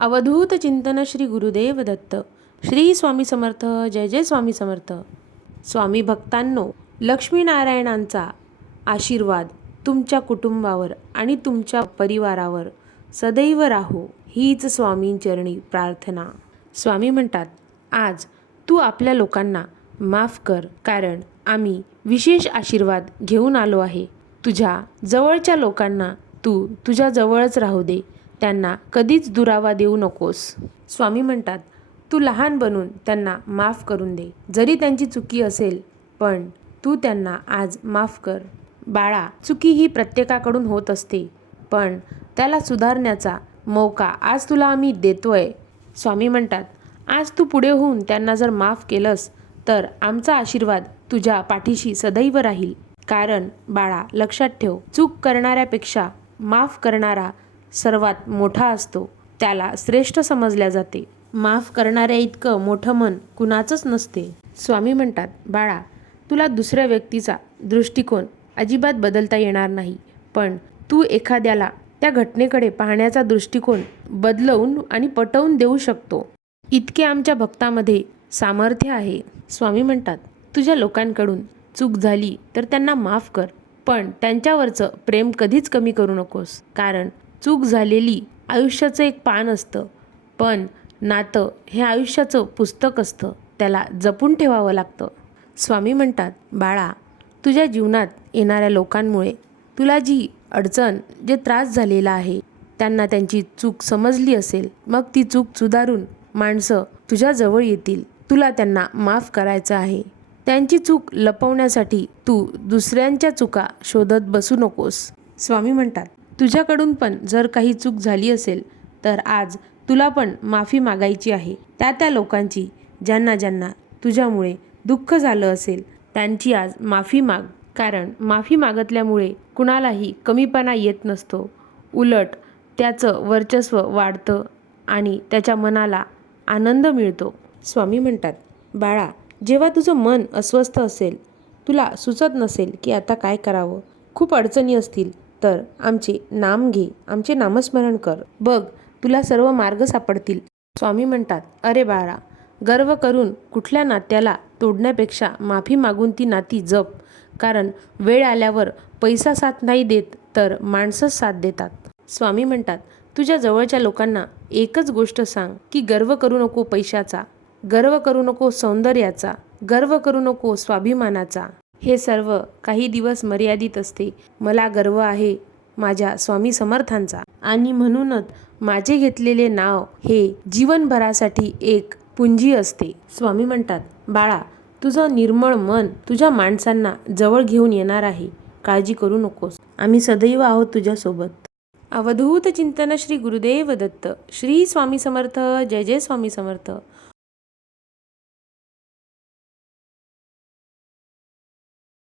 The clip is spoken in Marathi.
अवधूत चिंतन श्री गुरुदेव दत्त. श्री स्वामी समर्थ जय जय स्वामी समर्थ. स्वामी भक्तांनो लक्ष्मीनारायणांचा आशीर्वाद तुमच्या कुटुंबावर आणि तुमच्या परिवारावर सदैव राहो हीच स्वामींचरणी प्रार्थना. स्वामी म्हणतात आज तू आपल्या लोकांना माफ कर कारण आम्ही विशेष आशीर्वाद घेऊन आलो आहे. तुझ्या जवळच्या लोकांना तू तुझ्या जवळच राहू दे. त्यांना कधीच दुरावा देऊ नकोस. स्वामी म्हणतात तू लहान बनून त्यांना माफ करून दे. जरी त्यांची चुकी असेल पण तू त्यांना आज माफ कर. बाळा चुकी ही प्रत्येकाकडून होत असते पण त्याला सुधारण्याचा मौका आज तुला आम्ही देतोय. स्वामी म्हणतात आज तू पुढे होऊन त्यांना जर माफ केलंस तर आमचा आशीर्वाद तुझ्या पाठीशी सदैव राहील. कारण बाळा लक्षात ठेव चूक करणाऱ्यापेक्षा माफ करणारा सर्वात मोठा असतो त्याला श्रेष्ठ समजल्या जाते. माफ करणाऱ्या इतकं मोठं मन कुणाचंच नसते. स्वामी म्हणतात बाळा तुला दुसऱ्या व्यक्तीचा दृष्टिकोन अजिबात बदलता येणार नाही पण तू एखाद्याला त्या घटनेकडे पाहण्याचा दृष्टिकोन बदलवून आणि पटवून देऊ शकतो. इतके आमच्या भक्तामध्ये सामर्थ्य आहे. स्वामी म्हणतात तुझ्या लोकांकडून चूक झाली तर त्यांना माफ कर पण त्यांच्यावरचं प्रेम कधीच कमी करू नकोस कारण चूक झालेली आयुष्याचं एक पान असतं. पण नातं हे आयुष्याचं पुस्तक असतं. त्याला जपून ठेवावं लागतं. स्वामी म्हणतात बाळा तुझ्या जीवनात येणाऱ्या लोकांमुळे तुला जी अडचण जे त्रास झालेला आहे त्यांना त्यांची चूक समजली असेल मग ती चूक सुधारून माणसं तुझ्याजवळ येतील. तुला त्यांना माफ करायचं आहे. त्यांची चूक लपवण्यासाठी तू दुसऱ्यांच्या चुका शोधत बसू नकोस. स्वामी म्हणतात तुझ्याकडून पण जर काही चूक झाली असेल तर आज तुला पण माफी मागायची आहे. त्या त्या लोकांची ज्यांना ज्यांना तुझ्यामुळे दुःख झालं असेल त्यांची आज माफी माग. कारण माफी मागतल्यामुळे कुणालाही कमीपणा येत नसतो. उलट त्याचं वर्चस्व वाढतं आणि त्याच्या मनाला आनंद मिळतो. स्वामी म्हणतात बाळा जेव्हा तुझं मन अस्वस्थ असेल तुला सुचत नसेल की आता काय करावं. खूप अडचणी असतील तर आमचे नाम घे आमचे नामस्मरण कर. बघ तुला सर्व मार्ग सापडतील. स्वामी म्हणतात अरे बाळा गर्व करून कुठल्या नात्याला तोडण्यापेक्षा माफी मागून ती नाती जप. कारण वेळ आल्यावर पैसा साथ नाही देत तर माणसंच साथ देतात. स्वामी म्हणतात तुझ्या जवळच्या लोकांना एकच गोष्ट सांग की गर्व करू नको पैशाचा गर्व करू नको सौंदर्याचा गर्व करू नको स्वाभिमानाचा. हे सर्व काही दिवस मर्यादित असते. मला गर्व आहे माझ्या स्वामी समर्थांचा. आणि म्हणूनच माझे घेतलेले नाव हे जीवनभरासाठी एक पुंजी असते. स्वामी म्हणतात बाळा तुझं निर्मळ मन तुझ्या माणसांना जवळ घेऊन येणार आहे. काळजी करू नकोस. आम्ही सदैव आहोत तुझ्यासोबत. अवधूत चिंतन श्री गुरुदेव दत्त. श्री स्वामी समर्थ. जय जय स्वामी समर्थ.